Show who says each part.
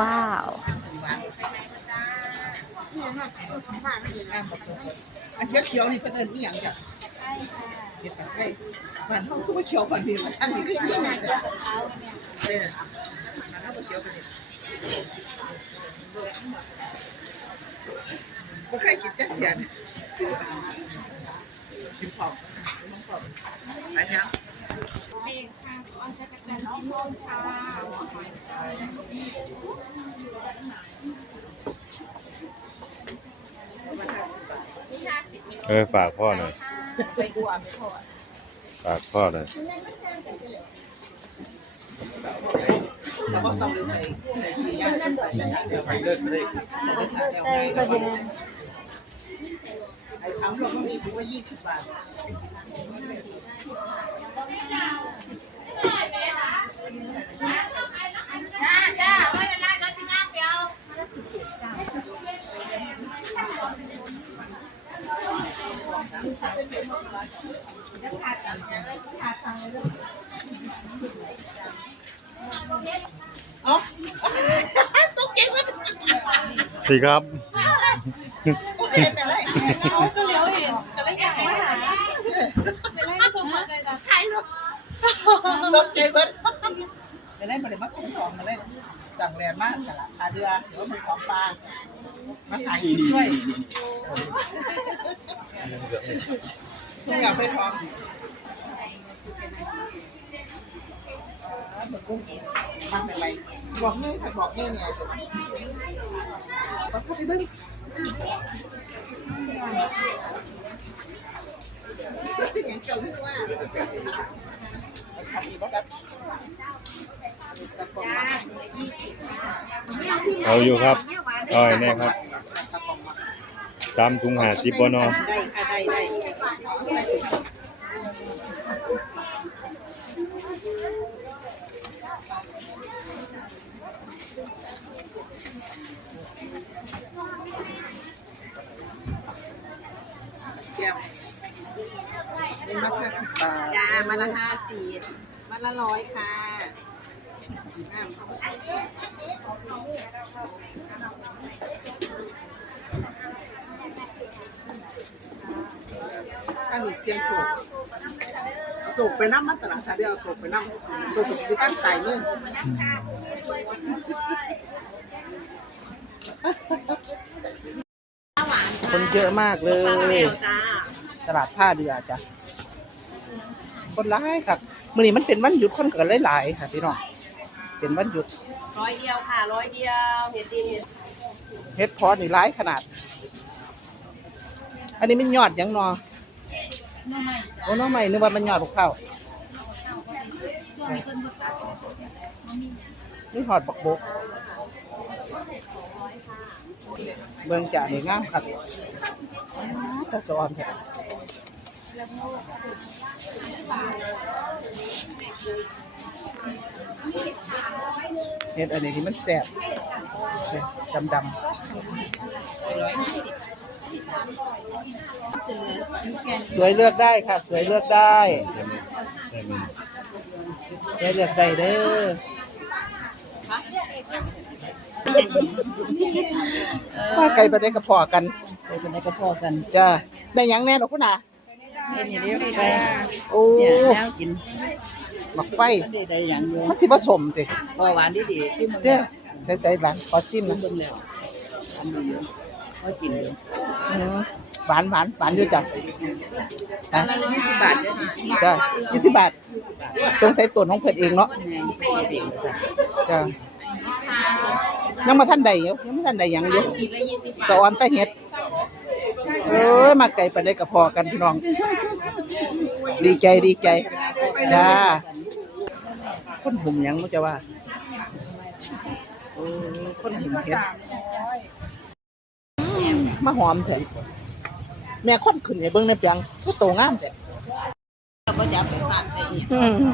Speaker 1: ว้าว
Speaker 2: อันเขียวเขียวๆนี่เพิ่นเอิ้นอีหยังจ้ะเห็ดตะไคร้บ้านเฮาคือว่าเขียวปานนี้ล่ะอันนี้คือเขียวจ้ะเอออันนั้นบ่เขียวปานนี้บ่เคยกินจักเที่ยนะกินพร้อมกินพร้อมอันยัง
Speaker 3: เออฝากพ่อหน่อยฝากพ่อหน่อย
Speaker 2: แล้วก็ต้องใส่ใส่ที่ย่างใส่เดี๋ยวไปเลิกเลยเดี๋ยวไงก็บ่ไอ้คำเราก็มีถือว่า20บาท เอ้าต้องเก็บไว้
Speaker 3: พี่ครับ
Speaker 2: โอเคแต่ไร
Speaker 4: เขาก็เลี้ยวเห็นก็เลยอยากมาหาเป็นไรไม่สมมติเลยนะ
Speaker 2: ใช่เนาะต้องเก็บไว้จะได้มาได้มาคุ้มของมาเลยสั่งแรงมากแต่ละคาเดือหรือว่ามันของปลามาขายกิ นช่วยช่วยอยากไปทองมาเป็นไรบอกเงี้ยถ้าบอกเงี้ยเนี่ยจะมาเข้าไปเบิ้ง
Speaker 3: เอาอยู่ครับเอ้อยแน่ครับ ตามถุงหาสิบบนอ
Speaker 2: ได้ค่ะได้ได้แก้วเป็นมัดห้าสิบบาท
Speaker 4: จ้ามาละห้าสี่มาละร้อยค่ะ
Speaker 2: อ นี้เสียงโศกโศกไปน้ำมันตลาดสาเดียวโศกไปน้ำโศกกับที่ตั้งใส่เลยคนเยอะมากเลย
Speaker 4: จ้า
Speaker 2: ตลาดท่าเรือจ้ะคนร้ายครับมื้อนี้มันเป็นวันหยุดคนก็หลายๆค่ะพี่น้องเป็นวันหยุด
Speaker 4: ร้อยเดียวค่ะร้อยเดียวเห็ดดีเห็ด
Speaker 2: เฮ็ดพอนี่ร้ายขนาด อันนี้มันยอดหยังนอ โอ้น้องใหม่นึกว่ามันยอดพวกเข้านี่หอดบักบกเบิ่งจ่านี่งามครับตะสอนแท้เฮ็ดอันนี้ที่มันแซ่บดำดำ สวยเลือกได้ค่ะ สวยเลือกได้สวยเลือกได้เด้อว่าไก่ไปได้กระพอกัน
Speaker 4: ไปเป็นไรก็พอกัน
Speaker 2: จ้าได้หยังแน่หรอคุณน่ะ
Speaker 4: นี่เดี๋ยวไป
Speaker 2: โอ้
Speaker 4: เนี่ยแล้วกิน
Speaker 2: หมักไฟ
Speaker 4: ได้ได้อย่างอยู่
Speaker 2: มันสิผสมติ
Speaker 4: พอหวานดีดีที่มัน
Speaker 2: เจ้ใส่ใส่หลานขอซิม
Speaker 4: มั
Speaker 2: นะ
Speaker 4: นเบิ่งแล้วอันนี้อยู่พอกินอยู่
Speaker 2: อืมหวานหวานหวานอยู่จ้ะ
Speaker 4: อันละยี่สิบบาทเด้อนี่
Speaker 2: จ้ายี่สิบบาท สงสัยตัวของเพิ่นเองเนาะ
Speaker 4: แม่ไปเฮ็ดเองจ้ะ
Speaker 2: จ้ายังมาท่านใดอยู่ยังไม่ท่านใดหยังอยู่
Speaker 4: กินละยี่สิบ
Speaker 2: สอนตะเฮ็ดเอ้ยมาไก่ไปได้กระพอกันพี่น้อง ดีใจดีใจจ้าคนหุ่มหยังมั้งจะว่าโอ้คนหุ่มเฮ็ดอื มมาหอมแท้แม่คนขึ้นให้เบิ่งในเปียงก็โตงามแท้
Speaker 4: ก็จะไปฝากไปอีก
Speaker 2: อืม